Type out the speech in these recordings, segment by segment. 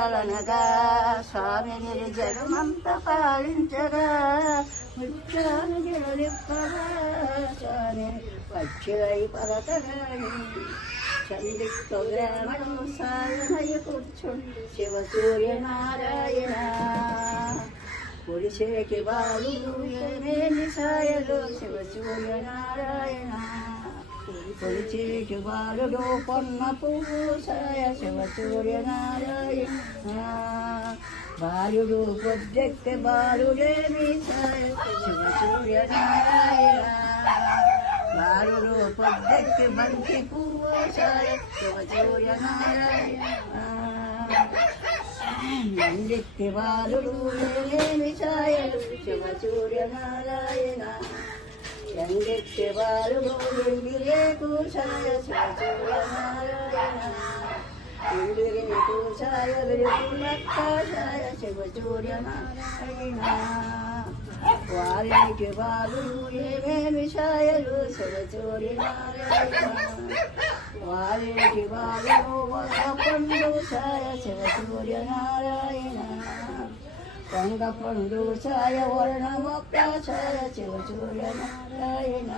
తలనగా స్వామిని జగమంత పాలించగా ముత్యాలు గిడలిప్పగా స్వామి పక్షులై పలకగాని చందిస్తు గ్రామం సాయమయ కూర్చుండి శివ సూర్యనారాయణ పురుషేకి బాలు ఏమేమి సాయలు శివ సూర్యనారాయణ పురుషేకి బాలుడు పొన్న పువ్వు సాయ శివ సూర్యనారాయణ బాలుడు పొద్దెక్కి బాలుడేమి సాయ శివ సూర్యనారాయణ బాలుడు పొద్దెక్కి బంతి పువ్వు సాయ శివ సూర్యనారాయణ నందిక్కి బాలుడు ఏమేమి సాయలు శివ సూర్యనారాయణ నందిక్కి బాలుడు ఇందిరేకు సాయ శివ సూర్యనారాయణ ఇందిరేకు సాయ వెలుగులక్క సాయ శివ సూర్యనారాయణ వారికి బాలుడు ఏమేమి సాయలు శివ సూర్యనారాయణ వారికి బాలుడు పండు సాయ శివ సూర్యనారాయణ వంగ పండు సాయ వర్ణమొక్క సాయ శివ సూర్యనారాయణ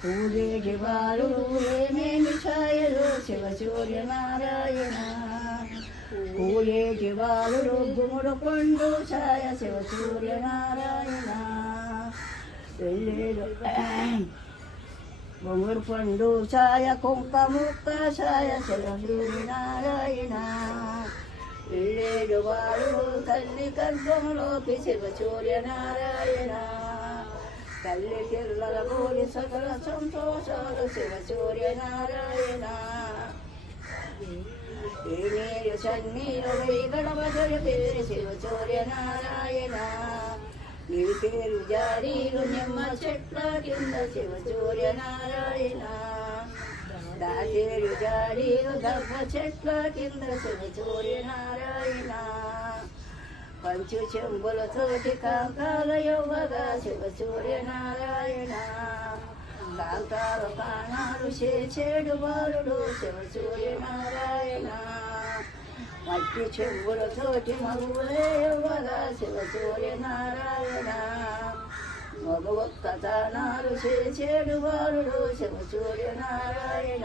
పూజకి బాలుడు ఏమేమి సాయలు శివ సూర్యనారాయణ పూజకి బాలుడు గుముడు పండు సాయ శివ సూర్యనారాయణ గుముడు పండు సాయ కుంకముక్క సాయ శివ సూర్యనారాయణ ఇల్లేడు బాలుడు తల్లి గర్భంలోకి శివ సూర్యనారాయణ తల్లి పిల్లల గోలి సకల సంతోషాలు శివ సూర్యనారాయణ ఏమేరు సన్నీరు గడపదలు పేరు శివ సూర్యనారాయణ నిలిపేరు జారీలు నిమ్మ చెట్ల కింద శివ సూర్యనారాయణ దాచేరు జారీలు దబ్బ చెట్ల కింద శివ సూర్యనారాయణ పంచు చెంబులతోటి కాంకాల యువగా శివ సూర్యనారాయణ కాంతాల కాణాలు చేసేడు బాలుడు శివ సూర్యనారాయణ మట్టి చెంబులతోటి మగువులే యువగా శివ సూర్యనారాయణ మగవొక్క తానాలు చేసేడు బాలుడు శివ సూర్యనారాయణ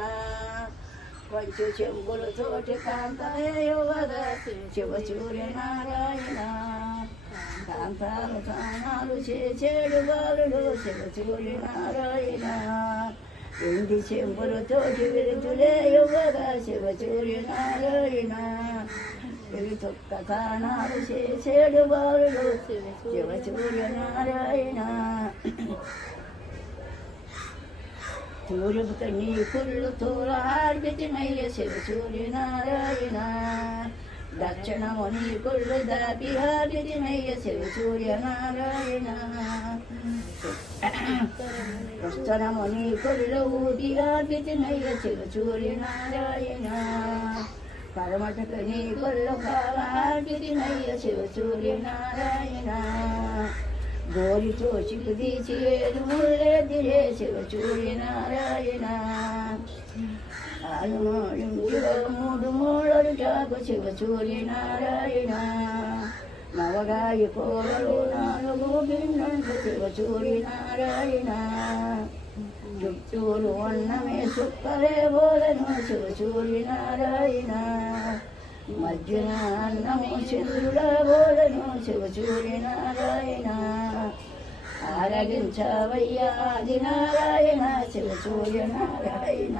పంచు చెంబులతోటి కాంతలే యువగా శివ సూర్యనారాయణ కాంతాల తానాలు చేసేడు బాలుడు శివ సూర్యనారాయణ ఎండి చెంబులతోటి విరుతులే యువగా శివ సూర్యనారాయణ విరుతొక్క తానాలు చేసేడు బాలుడు శివ సూర్యనారాయణ తూర్పు నీ కుళ్ళు తూలార్పితిమయ్య శివ సూర్యనారాయణ దక్షిణము నీ కుళ్ళు దాపిహార్పితిమయ్య శివ సూర్యనారాయణ ఉత్తరము నీ కుళ్ళు ఊపిహార్పితిమయ్య శివ సూర్యనారాయణ పరమటకు నీ కుళ్ళు కాలార్పితిమయ్య శివ సూర్యనారాయణ గోరితో చిక్కుదీచి ఏడుముళ్ళెదిరే శివ సూర్యనారాయణ మూడు మూడలు చాకు శివ సూర్యనారాయణ నవగాయి కోరలు నాలుగు భిన్నంటు శివ సూర్యనారాయణ చుట్టూరు అన్నమే సుక్కలే బోలను శివ సూర్యనారాయణ మధ్యన అన్నము చంద్రుల బోలను శివ సూర్యనారాయణ ఆరగించవయ్యా ఆదినారాయణ శివ సూర్యనారాయణ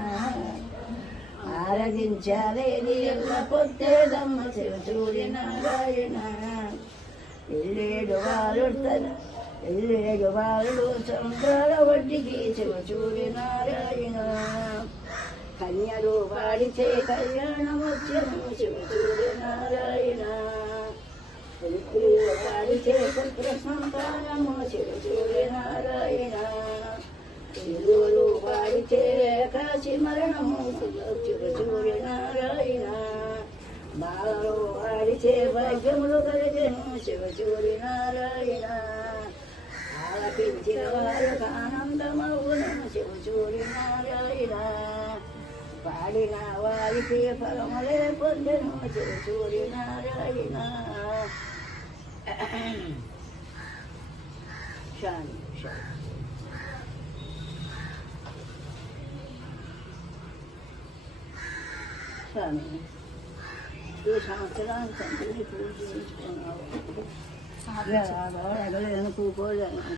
ఆరగించలేని ఎల్ల పొత్తేదమ్మ శివ సూర్యనారాయణ ఎల్లేడు బాలుడు చంద్రాల వడ్డికి శివ సూర్యనారాయణ కన్యలు వాడితే కళ్యాణమొచ్చను శివ సూర్యనారాయణ వాడితే పుత్ర సంతానము శివ సూర్యనారాయణ హిందువులు వాడితే కాశీ మరణము శివ సూర్యనారాయణ బాలలో వాడితే భాగ్యములు కలిగను శివ సూర్యనారాయణ ఆలపించిన వారికి ఆనందమవును శివ సూర్యనారాయణ పాడిన వారికి ఫలములే పొందెను శివ సూర్యనారాయణ. శాంతి స్వామి, ఈ సంవత్సరాలు తండ్రిని పూజించుకున్నావు. కూకోలేను.